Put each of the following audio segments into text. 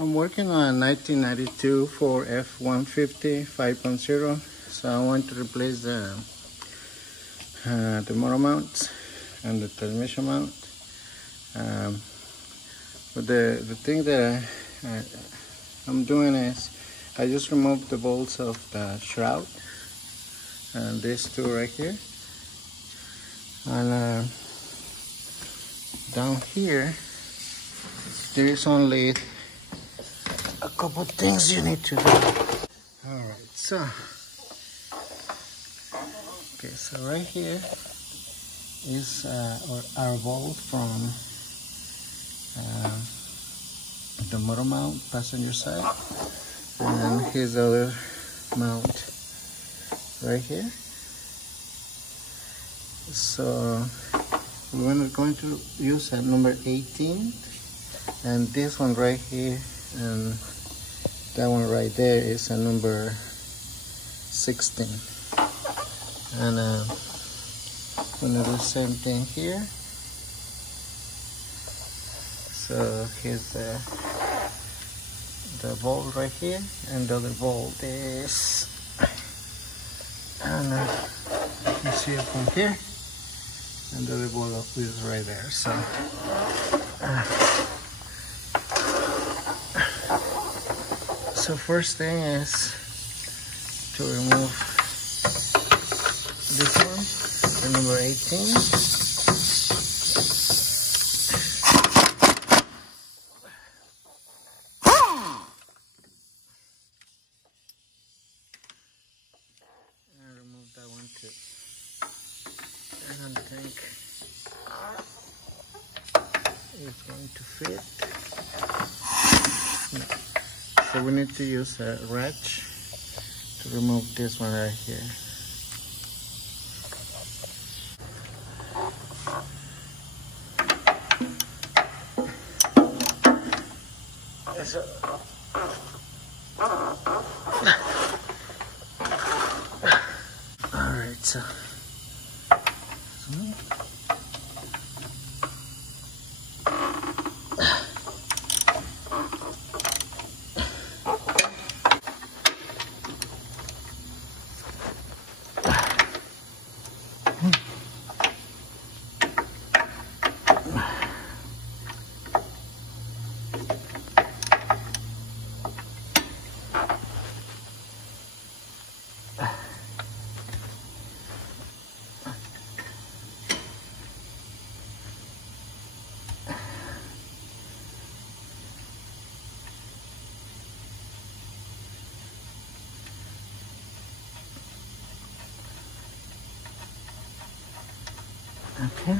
I'm working on a 1992 Ford F-150 5.0, so I want to replace the motor mounts and the transmission mount. But the thing that I'm doing is I just removed the bolts of the shroud and these two right here, and down here there is only a couple things you need to do. Alright, so right here is our bolt from the motor mount passenger side, and here's the other mount right here. So we're going to use number 18, and this one right here and that one right there is a number 16, and I'm gonna do the same thing here. So here's the bolt right here, and the other bolt is, and you can see it from here, and the other bolt is right there. So first thing is to remove this one, the number 18. And remove that one too. I don't think it's going to fit. No. So we need to use a wrench to remove this one right here. Alright, so okay,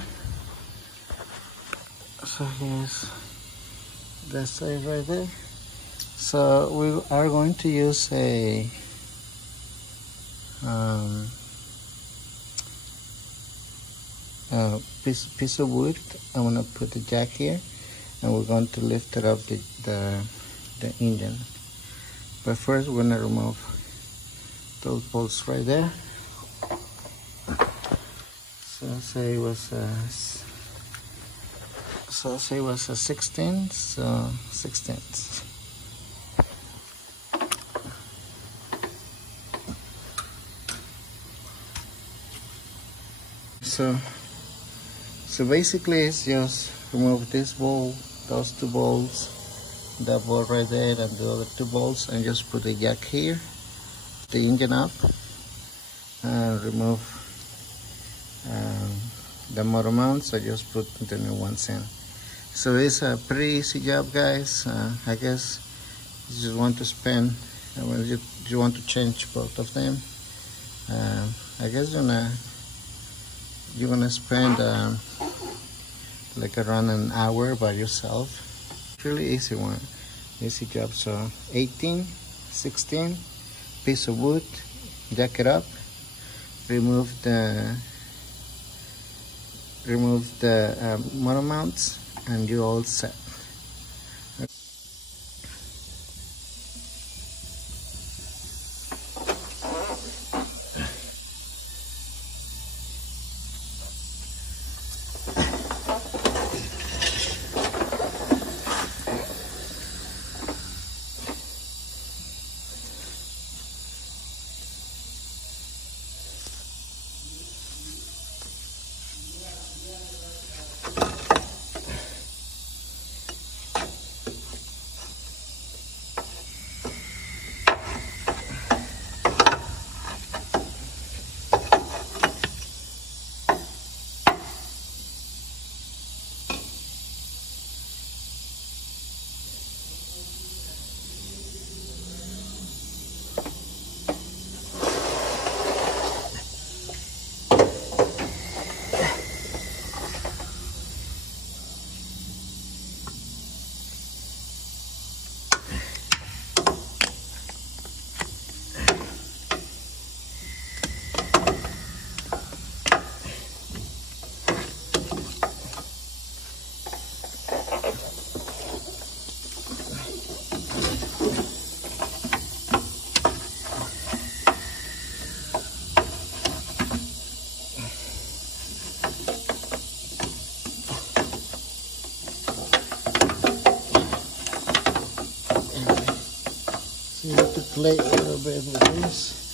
so here's the side right there. So we are going to use a piece of wood. I'm gonna put the jack here, and we're going to lift it up the engine. But first we're gonna remove those bolts right there. So say it was a 16, so 16. So basically it's just remove this bolt, those two bolts, that bolt right there, and the other two bolts, and just put the jack here, the engine up, and remove the motor mount. So just put the new ones in. So it's a pretty easy job, guys. I guess you just want to spend, you want to change both of them. I guess you're gonna spend like around an hour by yourself. Really easy one, easy job. So 18, 16, piece of wood, jack it up, remove the motor mounts, and you're all set. inflate a little bit with this.